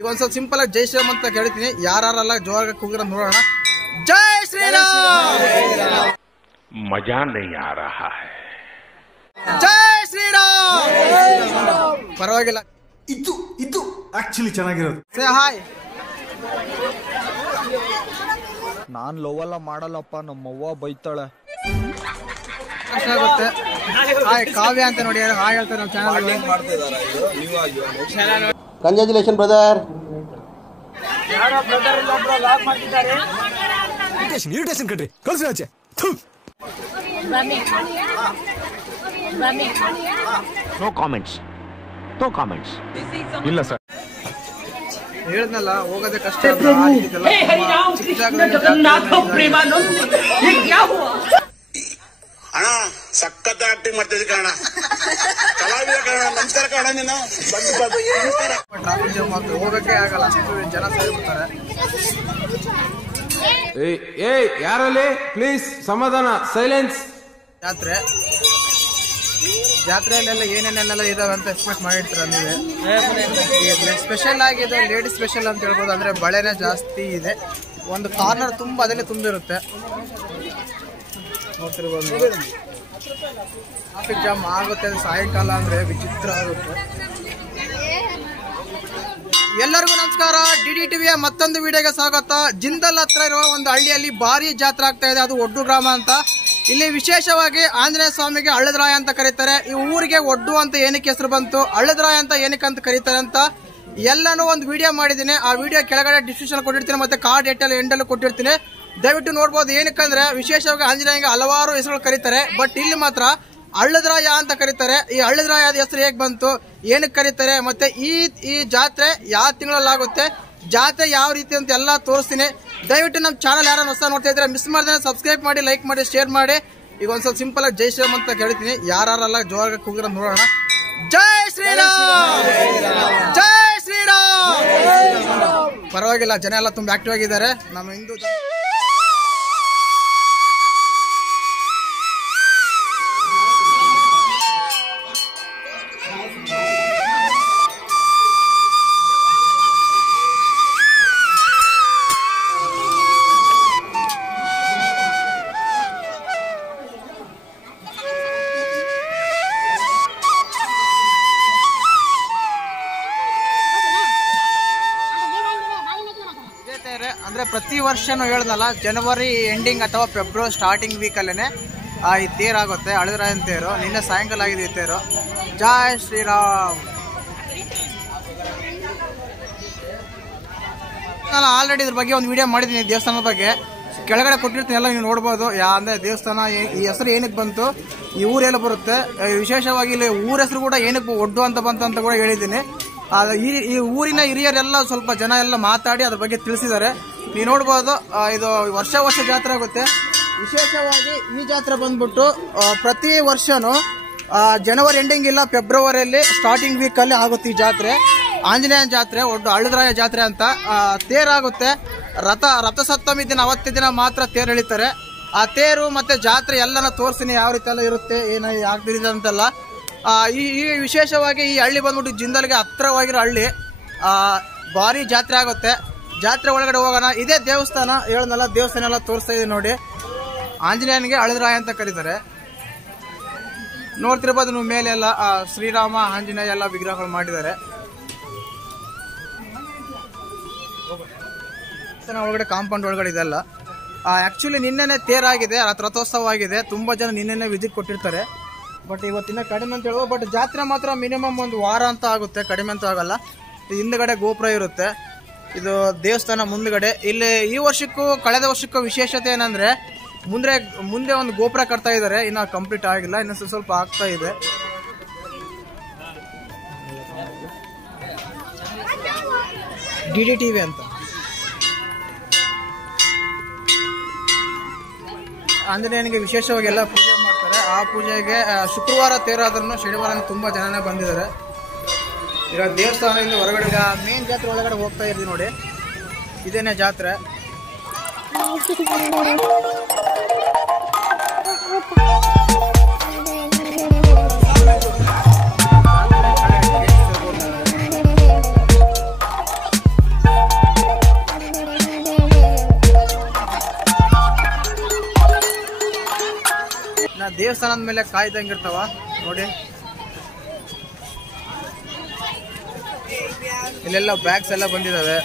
ಈಗ ಒಂದ್ ಸ್ವಲ್ಪ ಸಿಂಪಲ್ ಆಗಿ ಜೈ ಶ್ರೀರಾಮ್ ಅಂತ ಹೇಳ್ತೀನಿ. ಯಾರಲ್ಲ ಜೋರಾಗಿ ಕೂಗಿರ ನೋಡೋಣ. ಜೈ ಶ್ರೀರಾಮ್. ಮಜಾ नहीं आ रहा है. ಜೈ ಶ್ರೀರಾಮ್. ಪರವಾಗಿಲ್ಲ, ಇದು ಆಕ್ಚುಲಿ ಚೆನ್ನಾಗಿರೋದು. Say hi. ನಾನ್ ಲೋವೆಲ್ಲ ಮಾಡಲ್ಲಪ್ಪ, ನಮ್ಮವ್ವ ಬೈತಾಳೆ. ಕಷ್ಟ ಆಗುತ್ತೆ. ಹಾಯ್ ಕಾವ್ಯ ಅಂತ ನೋಡಿ ಹಾಯ್ ಹೇಳ್ತಾರೆ ನಮ್ಮ ಚಾನಲ್. Congratulation brother. ಇರಿಟೇಷನ್ ಕಟ್ರಿ ಕಳ್ಸಿ ಆಚೆ. No comments. ಇಲ್ಲ ಸರ್. ಹೇಳಿದ್ನಲ್ಲ ಹೋಗೋದೇ ಕಷ್ಟ. ಅಣ್ಣ ಸಖತ್ ಆಕ್ಟಿಂಗ್ ಮಾಡ್ತಿದ್ದೆ ಕಣ, ಕಲಾವಿದ ಕಣ, ನಮಸ್ಕಾರ ಕಣ. ನೀನು ಟ್ರಾಫಿಕ್ ಜಾಮ್ ಆಗ್ತದೆ, ಹೋಗಕ್ಕೆ ಆಗಲ್ಲ, ಅಷ್ಟು ಜನ ಸೇರ್ಬಿಡ್ತಾರೆ. ಯಾರಲ್ಲಿ ಪ್ಲೀಸ್ ಸಮಾಧಾನ, ಸೈಲೆನ್ಸ್. ಜಾತ್ರೆಯಲ್ಲೆಲ್ಲ ಏನೇನೆಲ್ಲ ಇದಾವೆ ಅಂತ ಎಕ್ಸ್ಪೆಕ್ಟ್ ಮಾಡಿರ್ತೀರ ನೀವೇ. ಸ್ಪೆಷಲ್ ಆಗಿದೆ, ಲೇಡೀಸ್ ಸ್ಪೆಷಲ್ ಅಂತ ಹೇಳ್ಬೋದು. ಅಂದ್ರೆ ಬಳೆನೇ ಜಾಸ್ತಿ ಇದೆ, ಒಂದು ಕಾರ್ನರ್ ತುಂಬ ಅದಲ್ಲೇ ತುಂಬಿರುತ್ತೆ. ನೋಡ್ತಿರ್ಬೋದು, ಟ್ರಾಫಿಕ್ ಜಾಮ್ ಆಗುತ್ತೆ. ಸಾಯಂಕಾಲ ಅಂದ್ರೆ ವಿಚಿತ್ರ ಆಗುತ್ತೆ. ಎಲ್ಲರಿಗೂ ನಮಸ್ಕಾರ. DDTVಯ ಮತ್ತೊಂದು ವಿಡಿಯೋಗೆ ಸ್ವಾಗತ. ಜಿಂದಲ್ ಹತ್ರ ಇರುವ ಒಂದು ಹಳ್ಳಿಯಲ್ಲಿ ಭಾರಿ ಜಾತ್ರೆ ಆಗ್ತಾ ಇದೆ, ಅದು ಒಡ್ಡು ಗ್ರಾಮ ಅಂತ. ಇಲ್ಲಿ ವಿಶೇಷವಾಗಿ ಆಂಜನೇಯ ಸ್ವಾಮಿಗೆ ಹಳ್ಳದರಾಯ ಅಂತ ಕರೀತಾರೆ. ಈ ಊರಿಗೆ ಒಡ್ಡು ಅಂತ ಏನಕ್ಕೆ ಹೆಸರು ಬಂತು, ಹಳ್ಳದರಾಯ ಅಂತ ಏನಕ್ಕೆ ಅಂತ ಕರೀತಾರೆ ಅಂತ ಎಲ್ಲಾನು ಒಂದು ವಿಡಿಯೋ ಮಾಡಿದ್ದೀನಿ. ಆ ವಿಡಿಯೋ ಕೆಳಗಡೆ ಡಿಸ್ಕ್ರಿಪ್ಷನ್ ಕೊಟ್ಟಿರ್ತೀನಿ, ಮತ್ತೆ ಕಾರ್ಡ್ ಎಂಡಲ್ಲೂ ಕೊಟ್ಟಿರ್ತೀನಿ. ದಯವಿಟ್ಟು ನೋಡ್ಬೋದು. ಏನಕ್ಕಂದ್ರೆ ವಿಶೇಷವಾಗಿ ಆಂಜನೇಯಗೆ ಹಲವಾರು ಹೆಸರುಗಳು ಕರೀತಾರೆ, ಬಟ್ ಇಲ್ಲಿ ಮಾತ್ರ ಹಳ್ಳದರಾಯ ಅಂತ ಕರೀತಾರೆ. ಈ ಹಳ್ಳದರಾಯದ ಹೆಸರು ಹೇಗೆ ಬಂತು, ಏನಕ್ಕೆ ಕರೀತಾರೆ, ಮತ್ತೆ ಈ ಜಾತ್ರೆ ಯಾವ ತಿಂಗಳಲ್ಲಾಗುತ್ತೆ, ಜಾತ್ರೆ ಯಾವ ರೀತಿ ಅಂತ ಎಲ್ಲ ತೋರಿಸ್ತೀನಿ. ದಯವಿಟ್ಟು ನಮ್ಮ ಚಾನಲ್ ಯಾರು ಹೊಸ ನೋಡ್ತಾ ಇದ್ರೆ ಮಿಸ್ ಮಾಡಿದ್ರೆ ಸಬ್ಸ್ಕ್ರೈಬ್ ಮಾಡಿ, ಲೈಕ್ ಮಾಡಿ, ಶೇರ್ ಮಾಡಿ. ಈಗ ಒಂದ್ ಸ್ವಲ್ಪ ಸಿಂಪಲ್ ಆಗಿ ಜೈ ಶ್ರೀರಾಮ್ ಅಂತ ಹೇಳ್ತೀನಿ. ಯಾರಲ್ಲ ಜೋರಾಗಿ ಕೂಗಿರ ನೋಡೋಣ. ಜೈ ಶ್ರೀರಾಮ್. ಜೈ ಶ್ರೀರಾಮ್. ಪರವಾಗಿಲ್ಲ, ಜನ ಎಲ್ಲ ತುಂಬಾ ಆಕ್ಟಿವ್ ಆಗಿದ್ದಾರೆ. ನಮ್ಮ ಹಿಂದೂ ಅಂದ್ರೆ ಪ್ರತಿ ವರ್ಷನೂ ಹೇಳ್ದಲ್ಲ, ಜನವರಿ ಎಂಡಿಂಗ್ ಅಥವಾ ಫೆಬ್ರವರಿ ಸ್ಟಾರ್ಟಿಂಗ್ ವೀಕಲ್ಲೇ ಈ ತೇರಾಗುತ್ತೆ, ಹಳ್ಳದರಾಯನ ತೇರು. ನಿನ್ನೆ ಸಾಯಂಕಾಲ ಆಗಿದೆ ಈ ತೇರು. ಜೈ ಶ್ರೀರಾಮ್. ನಾನು ಆಲ್ರೆಡಿ ಇದ್ರ ಬಗ್ಗೆ ಒಂದು ವಿಡಿಯೋ ಮಾಡಿದ್ದೀನಿ, ದೇವಸ್ಥಾನದ ಬಗ್ಗೆ ಕೆಳಗಡೆ ಕೊಟ್ಟಿರ್ತೀನಿ, ಎಲ್ಲ ನೀವು ನೋಡ್ಬೋದು. ಅಂದ್ರೆ ದೇವಸ್ಥಾನ ಈ ಹೆಸರು ಏನಕ್ಕೆ ಬಂತು, ಈ ಊರೆಲ್ಲ ಬರುತ್ತೆ, ವಿಶೇಷವಾಗಿ ಇಲ್ಲಿ ಊರ ಹೆಸರು ಕೂಡ ಏನಕ್ಕೆ ಒಡ್ಡು ಅಂತ ಬಂತು ಅಂತ ಕೂಡ ಹೇಳಿದ್ದೀನಿ. ಈ ಊರಿನ ಹಿರಿಯರೆಲ್ಲ ಸ್ವಲ್ಪ ಜನ ಎಲ್ಲ ಮಾತಾಡಿ ಅದ್ರ ಬಗ್ಗೆ ತಿಳಿಸಿದ್ದಾರೆ, ನೀವು ನೋಡ್ಬೋದು. ಇದು ವರ್ಷ ಜಾತ್ರೆ ಆಗುತ್ತೆ. ವಿಶೇಷವಾಗಿ ಈ ಜಾತ್ರೆ ಬಂದ್ಬಿಟ್ಟು ಪ್ರತಿ ವರ್ಷನೂ ಜನವರಿ ಎಂಡಿಂಗ್ ಇಲ್ಲ ಫೆಬ್ರವರಿಯಲ್ಲಿ ಸ್ಟಾರ್ಟಿಂಗ್ ವೀಕ್ ಅಲ್ಲಿ ಆಗುತ್ತೆ ಈ ಜಾತ್ರೆ. ಆಂಜನೇಯ ಜಾತ್ರೆ, ಒಡ್ಡು ಹಳ್ಳದರಾಯ ಜಾತ್ರೆ ಅಂತ. ತೇರಾಗುತ್ತೆ. ರಥಸಪ್ತಮಿ ದಿನ, ಅವತ್ತೇ ದಿನ ಮಾತ್ರ ತೇರು ಎಳಿತಾರೆ. ಆ ತೇರು ಮತ್ತೆ ಜಾತ್ರೆ ಎಲ್ಲನ ತೋರಿಸ್ತೀನಿ, ಯಾವ ರೀತಿ ಎಲ್ಲ ಇರುತ್ತೆ, ಏನು ಆಗ್ತಿದೆ ಅಂತೆಲ್ಲ. ಈ ವಿಶೇಷವಾಗಿ ಈ ಹಳ್ಳಿ ಬಂದ್ಬಿಟ್ಟು ಜಿಂದಲ್ಗೆ ಹತ್ರವಾಗಿರೋ ಹಳ್ಳಿ. ಭಾರಿ ಜಾತ್ರೆ ಆಗುತ್ತೆ. ಜಾತ್ರೆ ಒಳಗಡೆ ಹೋಗೋಣ. ಇದೇ ದೇವಸ್ಥಾನ ಹೇಳನಲ್ಲ, ದೇವಸ್ಥಾನ ಎಲ್ಲ ತೋರಿಸ್ತಾ ಇದೆ ನೋಡಿ. ಆಂಜನೇಯನಿಗೆ ಹಳ್ಳದರಾಯ ಅಂತ ಕರೀತಾರೆ. ನೋಡ್ತಿರ್ಬೋದು ನೀವು ಮೇಲೆ ಎಲ್ಲ ಶ್ರೀರಾಮ ಆಂಜನೇಯ ಎಲ್ಲ ವಿಗ್ರಹಗಳು ಮಾಡಿದ್ದಾರೆ. ಒಳಗಡೆ ಕಾಂಪೌಂಡ್ ಒಳಗಡೆ ಇದೆಲ್ಲ ಆಕ್ಚುಲಿ ನಿನ್ನೆನೆ ತೇರಾಗಿದೆ, ರಥೋತ್ಸವ ಆಗಿದೆ. ತುಂಬಾ ಜನ ನಿನ್ನೆನೆ ವಿಸಿಟ್ ಕೊಟ್ಟಿರ್ತಾರೆ, ಬಟ್ ಇವತ್ತಿನ ಕಡಿಮೆ ಅಂತ ಹೇಳ್ಬೋದು. ಬಟ್ ಜಾತ್ರೆ ಮಾತ್ರ ಮಿನಿಮಮ್ ಒಂದು ವಾರ ಅಂತ ಆಗುತ್ತೆ, ಕಡಿಮೆ ಅಂತ ಆಗಲ್ಲ. ಹಿಂದ್ಗಡೆ ಗೋಪುರ ಇರುತ್ತೆ, ಇದು ದೇವಸ್ಥಾನ ಮುಂದ್ಗಡೆ. ಇಲ್ಲಿ ಈ ವರ್ಷಕ್ಕೂ ಕಳೆದ ವರ್ಷಕ್ಕೂ ವಿಶೇಷತೆ ಏನಂದ್ರೆ ಮುಂದೆ ಒಂದು ಗೋಪುರ ಕಟ್ತಾ ಇದ್ದಾರೆ, ಇನ್ನ ಕಂಪ್ಲೀಟ್ ಆಗಿಲ್ಲ, ಇನ್ನು ಸ್ವಲ್ಪ ಆಗ್ತಾ ಇದೆ. DDTV ಅಂತ ಆಂಜನೇಯನಿಗೆ ವಿಶೇಷವಾಗಿ ಎಲ್ಲ ಪೂಜೆ ಮಾಡ್ತಾರೆ. ಆ ಪೂಜೆಗೆ ಶುಕ್ರವಾರ ತೇರಾದ್ರೂ ಶನಿವಾರ ತುಂಬಾ ಜನನೇ ಬಂದಿದ್ದಾರೆ. ಈಗ ದೇವಸ್ಥಾನದಿಂದ ಹೊರಗಡೆ ಈಗ ಮೇನ್ ಜಾತ್ರೆ ಒಳಗಡೆ ಹೋಗ್ತಾ ಇದ್ದೀವಿ ನೋಡಿ, ಇದೇನೆ ಜಾತ್ರೆ. ದೇವಸ್ಥಾನದ ಮೇಲೆ ಕಾಯ್ದಂಗಿರ್ತಾವ ನೋಡಿ. ಇಲ್ಲೆಲ್ಲ ಬ್ಯಾಗ್ಸ್ ಎಲ್ಲ ಬಂದಿದಾವೆ.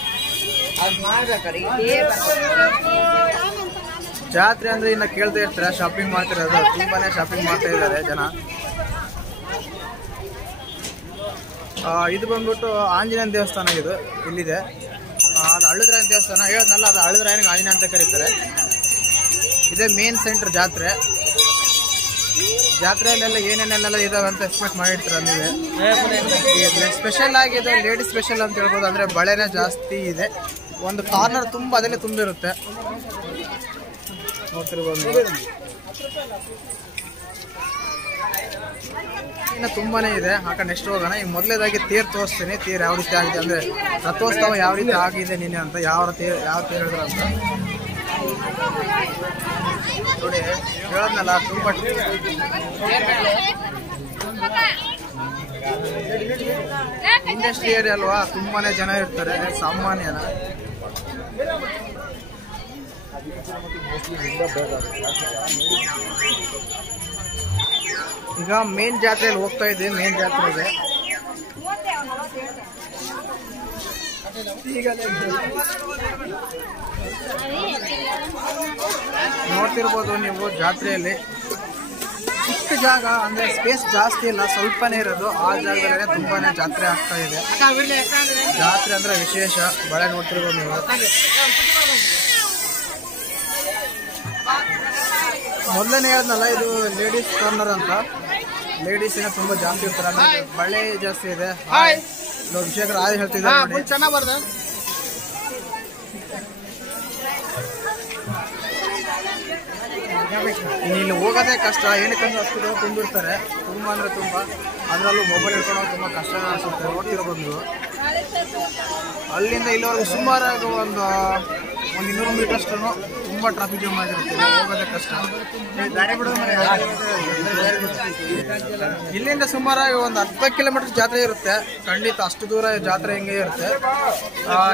ಜಾತ್ರೆ ಅಂದ್ರೆ ಇನ್ನ ಕೇಳ್ತಾ ಇರ್ತಾರೆ, ಶಾಪಿಂಗ್ ಮಾಡ್ತಿರೋದು, ತುಂಬಾನೇ ಶಾಪಿಂಗ್ ಮಾಡ್ತಾ ಇದ್ದಾರೆ ಜನ. ಇದು ಬಂದ್ಬಿಟ್ಟು ಆಂಜನೇಯ ದೇವಸ್ಥಾನ. ಇದು ಇಲ್ಲಿದೆ, ಅದು ಹಳ್ಳದರಾಯನ ದೇವಸ್ಥಾನ. ಹೇಳದ್ನಲ್ಲ, ಅದು ಹಳ್ಳದರಾಯನಿಗೆ ಆಂಜನೇಯ ಅಂತ ಕರೀತಾರೆ. ಇದೇ ಮೇನ್ ಸೆಂಟರ್ ಜಾತ್ರೆಯಲ್ಲೆಲ್ಲ ಏನೇನೆಲ್ಲ ಇದಾವೆ ಅಂತ ಎಕ್ಸ್ಪೆಕ್ಟ್ ಮಾಡಿರ್ತಾರೆ. ಅಂದ್ರೆ ಸ್ಪೆಷಲ್ ಆಗಿದೆ, ಲೇಡೀಸ್ ಸ್ಪೆಷಲ್ ಅಂತ ಹೇಳ್ಬೋದು. ಅಂದ್ರೆ ಬಳೆನೇ ಜಾಸ್ತಿ ಇದೆ, ಒಂದು ಕಾರ್ನರ್ ತುಂಬ ಅದಲ್ಲೇ ತುಂಬಿರುತ್ತೆ. ನೋಡ್ತಿರ್ಬೋದು. ಇನ್ನು ತುಂಬಾನೇ ಇದೆ. ನೆಕ್ಸ್ಟ್ ಹೋಗೋಣ. ಈಗ ಮೊದಲೇದಾಗಿ ತೇರ್ ತೋರಿಸ್ತೀನಿ. ತೇರ್ ಯಾವ ರೀತಿ ಆಗಿದೆ ಅಂದ್ರೆ ರಥೋತ್ಸವ ಯಾವ ರೀತಿ ಆಗಿದೆ ನಿನ್ನೆ ಅಂತ, ಯಾವ ತೇರ್ ಹೇಳಿದ್ರು ಅಂತ ನೋಡಿ. ಹೇಳದ್ನಲ್ಲ, ತುಂಬಾ ಇಂಡಸ್ಟ್ರಿ ಏರಿಯಾ ಅಲ್ವಾ, ತುಂಬಾನೇ ಜನ ಇರ್ತಾರೆ, ಸಾಮಾನ್ಯನ. ಈಗ ಮೇನ್ ಜಾತ್ರೆಯಲ್ಲಿ ಹೋಗ್ತಾ ಇದ್ದೀವಿ. ಮೇನ್ ಜಾತ್ರೆ ಇದೆ. ನೋಡ್ತಿರ್ಬೋದು ನೀವು, ಜಾತ್ರೆಯಲ್ಲಿ ಚಿಕ್ಕ ಜಾಗ ಅಂದ್ರೆ ಸ್ಪೇಸ್ ಜಾಸ್ತಿ ಇಲ್ಲ, ಸ್ವಲ್ಪನೇ ಇರೋದು. ಆ ಜಾಗದಲ್ಲೇ ತುಂಬಾನೇ ಜಾತ್ರೆ ಆಗ್ತಾ ಇದೆ. ಜಾತ್ರೆ ಅಂದ್ರೆ ವಿಶೇಷ. ಬಳೆ ನೋಡ್ತಿರ್ಬೋದು ನೀವು. ಮೊದಲನೇ ಹೇಳಿದ್ನಲ್ಲ, ಇದು ಲೇಡೀಸ್ ಕಾರ್ನರ್ ಅಂತ. ಲೇಡೀಸ್ ಏನೋ ತುಂಬಾ ಜಾಸ್ತಿ ಇರ್ತಾರೆ, ಅಂದ್ರೆ ಬಳೆ ಜಾಸ್ತಿ ಇದೆ. ವಿಷಯಕರ ಆಯ್ತು ಹೇಳ್ತಿದ್ದಾರೆ. ಚೆನ್ನಾಗಿ ಇಲ್ಲಿ ಹೋಗೋದೇ ಕಷ್ಟ. ಏನಕ್ಕಂದ್ರೆ ಅಷ್ಟು ಜನ ತುಂಬಿರ್ತಾರೆ, ತುಂಬ ಅಂದ್ರೆ ತುಂಬ. ಅದರಲ್ಲೂ ಮೊಬೈಲ್ ಹಿಡ್ಕೊಂಡು ತುಂಬ ಕಷ್ಟ ಅನಿಸುತ್ತೆ. ನೋಡ್ತಿರ್ಬೋದು ನೀವು. ಅಲ್ಲಿಂದ ಇಲ್ಲಿವರೆಗೂ ಸುಮಾರಾಗಿ ಒಂದು 200 ಮೀಟರ್ ಅಷ್ಟು ತುಂಬ ಟ್ರಾಫಿಕ್ ಜಾಮ್ ಆಗಿರುತ್ತೆ. ಹೋಗೋದೇ ಕಷ್ಟ. ಇಲ್ಲಿಂದ ಸುಮಾರಾಗಿ ಒಂದು 10 ಕಿಲೋಮೀಟರ್ ಜಾತ್ರೆ ಇರುತ್ತೆ. ಖಂಡಿತ ಅಷ್ಟು ದೂರ ಜಾತ್ರೆ ಹಿಂಗೆ ಇರುತ್ತೆ.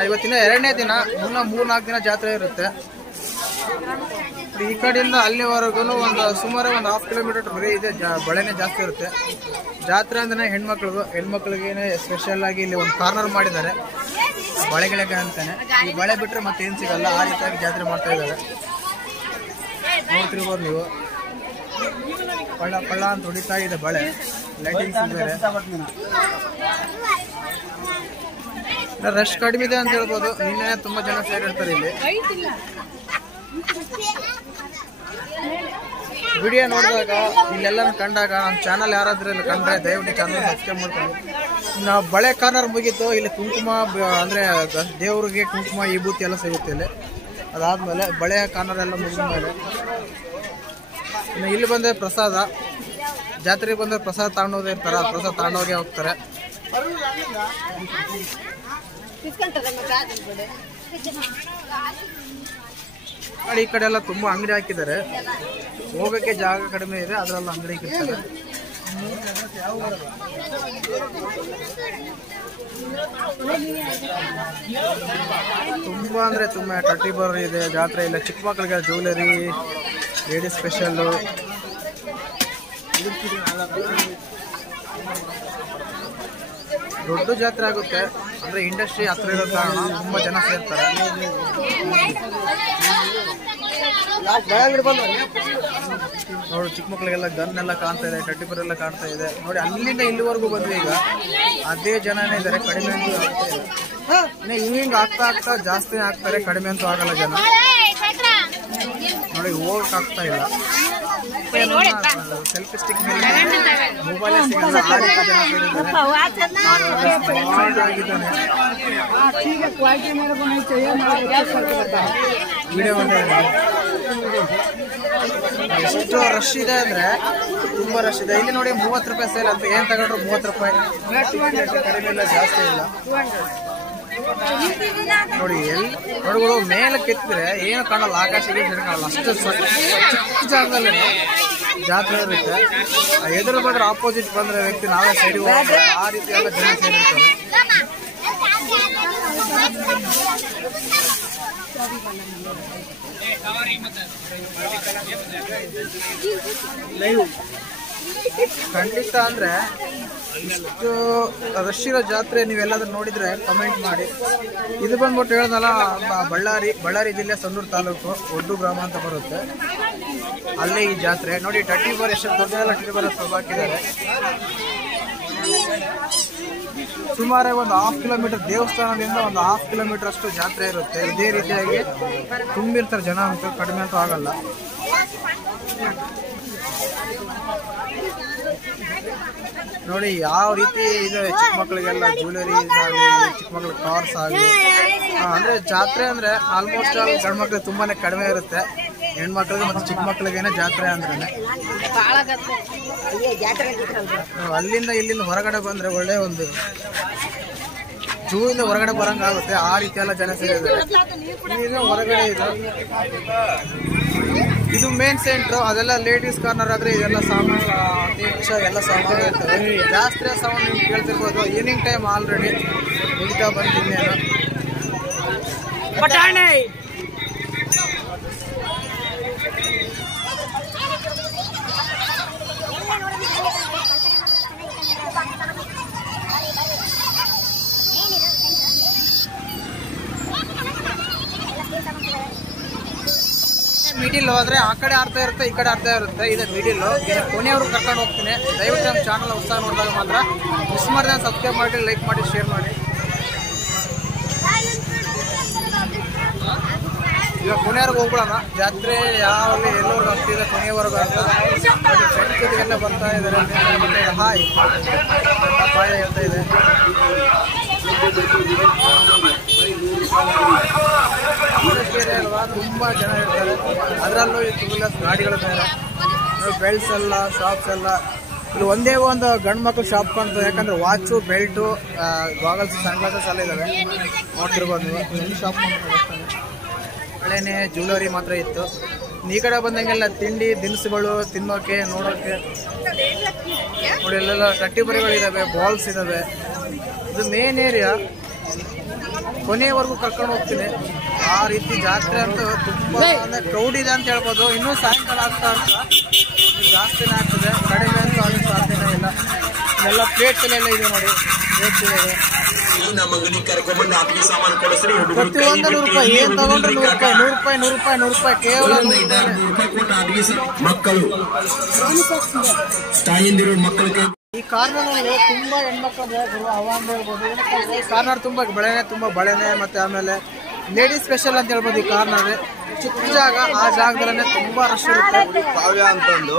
ಇವತ್ತಿನ 2ನೇ ದಿನ, ಮುನ್ನ 3-4 ದಿನ ಜಾತ್ರೆ ಇರುತ್ತೆ. ಈ ಕಡೆಯಿಂದ ಅಲ್ಲಿವರೆಗೂ ಒಂದು ಸುಮಾರು ಒಂದು 1/2 ಕಿಲೋಮೀಟರ್ ಬರೀ ಇದೆ. ಬಳೆನೇ ಜಾಸ್ತಿ ಇರುತ್ತೆ. ಜಾತ್ರೆ ಅಂದ್ರೆ ಹೆಣ್ಮಕ್ಳಿಗೇನೆ ಸ್ಪೆಷಲ್ ಆಗಿ ಇಲ್ಲಿ ಒಂದು ಕಾರ್ನರ್ ಮಾಡಿದ್ದಾರೆ, ಬಳೆಗಳಿಗೆ ಅಂತಾನೆ. ಈ ಬಳೆ ಬಿಟ್ರೆ ಮತ್ತೆ ಏನ್ ಸಿಗಲ್ಲ, ಆ ರೀತಿಯಾಗಿ ಜಾತ್ರೆ ಮಾಡ್ತಾ ಇದ್ದಾರೆ. ನೋಡ್ತಿರ್ಬೋದು ನೀವು. ಪಳ್ಳ ಅಂತ ಹೊಡಿತಾ ಇದೆ ಬಳೆ. ಲೈಟಿಂಗ್ಸ್ ಇದ್ದಾರೆ. ರಶ್ ಕಡಿಮೆ ಇದೆ ಅಂತ ಹೇಳ್ಬೋದು. ನಿನ್ನೆ ತುಂಬಾ ಜನ ಸೇರಿರ್ತಾರೆ ಇಲ್ಲಿ. ವಿಡಿಯೋ ನೋಡಿದಾಗ ಇಲ್ಲೆಲ್ಲ ಕಂಡಾಗ ನಮ್ಮ ಚಾನಲ್ ಯಾರಾದ್ರೂ ಇಲ್ಲಿ ಕಂಡ್ರೆ ದಯವಿಟ್ಟು ಚಾನಲ್ ಸಬ್ಸ್ಕ್ರೈಬ್ ಮಾಡ್ಕೊಂಡು. ನಾವು ಬಳೆ ಕಾರ್ನರ್ ಮುಗೀತು. ಇಲ್ಲಿ ಕುಂಕುಮ ಅಂದ್ರೆ ದೇವ್ರಿಗೆ ಕುಂಕುಮ ವಿಭೂತಿ ಎಲ್ಲ ಸಿಗುತ್ತೆ ಇಲ್ಲಿ. ಅದಾದ್ಮೇಲೆ ಬಳೆ ಕಾರ್ನರ್ ಎಲ್ಲ ಮುಗಿದ ಮೇಲೆ ಇನ್ನು ಇಲ್ಲಿ ಬಂದ್ರೆ ಪ್ರಸಾದ. ಜಾತ್ರೆಗೆ ಬಂದ್ರೆ ಪ್ರಸಾದ ತಗೊಂಡೋದೇ ಇರ್ತಾರೆ. ಪ್ರಸಾದ ತಗೊಂಡೋಗೇ ಹೋಗ್ತಾರೆ. ಈ ಕಡೆ ಎಲ್ಲ ತುಂಬಾ ಅಂಗಡಿ ಹಾಕಿದ್ದಾರೆ. ಹೋಗಕ್ಕೆ ಜಾಗ ಕಡಿಮೆ ಇದೆ, ಅದರಲ್ಲ ಅಂಗಡಿ ಹಾಕಿರ್ತಾರೆ. ತುಂಬಾ ಅಂದ್ರೆ ತುಂಬಾ ಟರ್ಟಿ ಬರ್ ಇದೆ ಜಾತ್ರೆ. ಇಲ್ಲ ಚಿಕ್ಕ ಮಕ್ಕಳಿಗೆ ಜ್ಯುವೆಲರಿ, ಲೇಡೀಸ್ ಸ್ಪೆಷಲ್. ದೊಡ್ಡ ಜಾತ್ರೆ ಆಗುತ್ತೆ. ಅಂದ್ರೆ ಇಂಡಸ್ಟ್ರಿ ಹತ್ರ ಇರೋ ಕಾರಣ ತುಂಬಾ ಜನ ಸೇರ್ತಾರೆ. ನೋಡಿ, ಚಿಕ್ಕ ಮಕ್ಕಳಿಗೆಲ್ಲ ಗನ್ ಎಲ್ಲ ಕಾಣ್ತಾ ಇದೆ, ಟರ್ಟಿಬರ್ ಎಲ್ಲ ಕಾಣ್ತಾ ಇದೆ. ನೋಡಿ, ಅಲ್ಲಿಂದ ಇಲ್ಲಿವರೆಗೂ ಬಂದ್ವಿ. ಈಗ ಅದೇ ಜನನೇ ಇದ್ದಾರೆ, ಕಡಿಮೆ ಅಂತೂ ಆಗ್ತಾ ಇದೆ. ಹಿಂಗ ಆಗ್ತಾ ಜಾಸ್ತಿ ಆಗ್ತಾರೆ, ಕಡಿಮೆ ಅಂತೂ ಆಗಲ್ಲ ಜನ. ನೋಡಿ, ಹೋಗಕ್ ಆಗ್ತಾ ಇಲ್ಲ. ಸೆಲ್ಫಿ ಸ್ಟಿಕ್ ಮೇಲೆ ಮೊಬೈಲ್ ಸಿಗಲ್ಲ, ಆ ರೀತಿ ಜನ ಆಗಿದ್ದಾನೆ. ವಿಡಿಯೋ ಎಷ್ಟು ರಶ್ ಇದೆ ಅಂದ್ರೆ ತುಂಬಾ ರಶ್ ಇದೆ. ಇಲ್ಲಿ ನೋಡಿ, 30 ರೂಪಾಯಿ ಸೇಲ್ ಅಂತ. ಏನ್ ತಗೊಂಡ್ರು 30 ರೂಪಾಯಿ. ಕಡಿಮೆ ಇಲ್ಲ, ಜಾಸ್ತಿ ಇಲ್ಲ. ನೋಡಿ, ನೋಡ್ಗಳು ಮೇಲೆ ಕೆತ್ತಿದ್ರೆ ಏನು ಕಾಣಲ್ಲ, ಆಕಾಶಕ್ಕೆ ಕಾಣಲ್ಲ. ಅಷ್ಟು ಚಿಕ್ಕ ಜಾಗದಲ್ಲಿ ಜಾತ್ರೆ ಇರುತ್ತೆ. ಎದುರು ಬಂದ್ರೆ ಆಪೋಸಿಟ್ ಬಂದ್ರೆ ವ್ಯಕ್ತಿ ನಾವೇ ಸೈಡ್ ಹೋಗ್ತಾರೆ. ಆ ರೀತಿಯಾದ ಜನ ಸೇರಿರ್ತಾರೆ. ಖಂಡಿತ ಅಂದ್ರೆ ಇಷ್ಟು ರಶ್ ಇರೋ ಜಾತ್ರೆ ನೀವೆಲ್ಲಾದ್ರೂ ನೋಡಿದ್ರೆ ಕಮೆಂಟ್ ಮಾಡಿ. ಇದು ಬಂದ್ಬಿಟ್ಟು ಹೇಳ್ದಲ್ಲ, ಬಳ್ಳಾರಿ ಜಿಲ್ಲೆ ಸನ್ನೂರು ತಾಲೂಕು ಒಡ್ಡು ಗ್ರಾಮ ಅಂತ ಬರುತ್ತೆ, ಅಲ್ಲೇ ಈ ಜಾತ್ರೆ ನೋಡಿ. 34 ಎಷ್ಟು ದೊಡ್ಡ 34 ಹಾಕಿದ್ದಾರೆ. ಸುಮಾರಾಗಿ ಒಂದು 1/2 ಕಿಲೋಮೀಟರ್ ದೇವಸ್ಥಾನದಿಂದ ಒಂದು 1/2 ಕಿಲೋಮೀಟರ್ ಅಷ್ಟು ಜಾತ್ರೆ ಇರುತ್ತೆ. ಇದೇ ರೀತಿಯಾಗಿ ತುಂಬಿರ್ತಾರೆ ಜನ, ಅಂತೂ ಕಡಿಮೆ ಅಂತೂ ಆಗಲ್ಲ. ನೋಡಿ ಯಾವ ರೀತಿ ಇದೆ, ಚಿಕ್ಕ ಮಕ್ಕಳಿಗೆಲ್ಲ ಜ್ಯುವೆಲರೀಸ್ ಆಗಲಿ, ಚಿಕ್ಕ ಮಕ್ಳಿಗೆ ಕಾರ್ಸ್ ಆಗಲಿ. ಅಂದ್ರೆ ಜಾತ್ರೆ ಅಂದ್ರೆ ಆಲ್ಮೋಸ್ಟ್ ಗಂಡು ಮಕ್ಳಿಗೆ ತುಂಬಾನೇ ಕಡಿಮೆ ಇರುತ್ತೆ, ಹೆಣ್ಮಕ್ಳಿಗೆ ಮತ್ತೆ ಚಿಕ್ಕ ಮಕ್ಳಿಗೇನೆ ಜಾತ್ರೆ ಅಂದ್ರೆ. ಅಲ್ಲಿಂದ ಇಲ್ಲಿಂದ ಹೊರಗಡೆ ಬಂದ್ರೆ ಒಳ್ಳೆ ಒಂದು ಜೂಯಿಂದ ಹೊರಗಡೆ ಬರಂಗಾಗುತ್ತೆ, ಆ ರೀತಿ ಎಲ್ಲ ಜನ ಸೇರಿದ್ದಾರೆ. ಈಗ ಹೊರಗಡೆ ಇದು ಮೇನ್ ಸೆಂಟ್ರು, ಅದೆಲ್ಲ ಲೇಡೀಸ್ ಕಾರ್ನರ್ ಆದ್ರೆ ಇದೆಲ್ಲ ಸಾಮಾನು ಎಲ್ಲ ಸಾಮಾನು ಇರ್ತವೆ. ಜಾಸ್ತಿ ಸಾಮಾನು ನೀವು ಕೇಳ್ತಿರ್ಬೋದು. ಈವ್ನಿಂಗ್ ಟೈಮ್ ಆಲ್ರೆಡಿ ಮುಗಿತಾ ಬಂದಿದ್ದೇನೆ. ಮಿಡಿಲ್ ಹೋದ್ರೆ ಆ ಕಡೆ ಅರ್ಥ ಇರುತ್ತೆ, ಈ ಕಡೆ ಅರ್ಥ ಇರುತ್ತೆ. ಇದೆ ಮಿಡಿಲ್. ಕೊನೆಯವ್ರಿಗೆ ಕರ್ಕೊಂಡು ಹೋಗ್ತೀನಿ. ದಯವಿಟ್ಟು ನಮ್ಮ ಚಾನಲ್ ಉತ್ಸಾಹ ನೋಡಿದಾಗ ಮಾತ್ರ ಮಿಸ್ ಮಾಡಿದ್ರೆ ಸಬ್ಸ್ಕ್ರೈಬ್ ಮಾಡಿ, ಲೈಕ್ ಮಾಡಿ, ಶೇರ್ ಮಾಡಿ. ಇವಾಗ ಕೊನೆಯವ್ರಿಗೆ ಹೋಗ್ಬಿಡೋಣ. ಜಾತ್ರೆ ಯಾವಲ್ಲಿ ಎಲ್ಲರಿಗೂ ಆಗ್ತಿದೆ ಕೊನೆಯವರೆಗೂ ಅಂತ ಫ್ರೆಂಡ್ಸ್ ಜೊತೆಗೆಲ್ಲ ಬರ್ತಾ ಇದ್ದಾರೆ. ಹಾಯ್ ಬಾಯ್ ಹೇಳ್ತಾ ಇದೆ. ಅಲ್ವಾ, ತುಂಬಾ ಜನ ಇರ್ತಾರೆ. ಅದರಲ್ಲೂ ಈ 2 ವೀಲರ್ಸ್ ಗಾಡಿಗಳು ಬೇರೆ, ಬೆಲ್ಟ್ಸ್ ಎಲ್ಲ, ಶಾಪ್ಸ್ ಎಲ್ಲ. ಇಲ್ಲಿ ಒಂದೇ ಒಂದು ಗಂಡು ಮಕ್ಳು ಶಾಪ್ ಕಾಣ್ತದೆ, ಯಾಕಂದ್ರೆ ವಾಚು, ಬೆಲ್ಟು, ಗಾಗಲ್ಸ್, ಸನ್ ಗ್ಲಾಸಸ್ ಎಲ್ಲ ಇದಾವೆ. ನೋಡ್ತಿರ್ಬೋದು ನೀವು. ಎಲ್ಲಿ ಶಾಪ್ ಹಳೇನೆ ಜ್ಯುವೆಲರಿ ಮಾತ್ರ ಇತ್ತು. ಈ ಕಡೆ ಬಂದಂಗೆಲ್ಲ ತಿಂಡಿ ದಿನಸುಗಳು ತಿನ್ನೋಕೆ, ನೋಡೋಕೆ ನೋಡಿ. ಎಲ್ಲೆಲ್ಲ ಕಟ್ಟಿ ಬರಿಗಳಿದಾವೆ, ಬಾಲ್ಸ್ ಇದಾವೆ. ಇದು ಮೇನ್ ಏರಿಯಾ. ಕೊನೆಯವರೆಗೂ ಕರ್ಕೊಂಡು ಹೋಗ್ತೀನಿ. ಆ ರೀತಿ ಜಾತ್ರೆ ಅಂತೂ ತುಂಬಾ ಅಂದ್ರೆ ಕ್ರೌಡ್ ಇದೆ ಅಂತ ಹೇಳ್ಬೋದು. ಇನ್ನೂ ಸಾಯಂಕಾಲ ಆಗ್ತಾ ಜಾಸ್ತಿನೇ ಆಗ್ತದೆ, ಕಡಿಮೆ ಅಂತೂ ಆಗೋ ಸಾಧ್ಯನೇ ಇಲ್ಲ. ಎಲ್ಲ ಪ್ಲೇಟ್ಸ್ ಎಲ್ಲ ಇದೆ ನೋಡಿ, ಪ್ಲೇಟ್ಸ್ ಇದಾವೆ. ಪ್ರತಿಯೊಂದು 100 ರೂಪಾಯಿ, ಏನ್ ತಗೊಂಡ್ರೆ 100 ರೂಪಾಯಿ, 100 ರೂಪಾಯಿ, 100 ರೂಪಾಯಿ ಕೇವಲ. ಈ ಕಾರ್ನರ್ ತುಂಬಾ ಹೆಣ್ಮಕ್ಳು ಅವ ಅಂತ ಹೇಳ್ಬೋದು. ಕಾರ್ನರ್ ತುಂಬಾ ಬಳೆನೆ ಮತ್ತೆ ಆಮೇಲೆ ಲೇಡೀಸ್ ಸ್ಪೆಷಲ್ ಅಂತ ಹೇಳ್ಬೋದು. ಈ ಕಾರ್ನರ್ ಚಿಕ್ಕ ಜಾಗ, ಆ ಜಾಗದಲ್ಲೇ ತುಂಬಾ ರಶ್ ಇರುತ್ತೆ. ಕಾವ್ಯ ಅಂತಂದು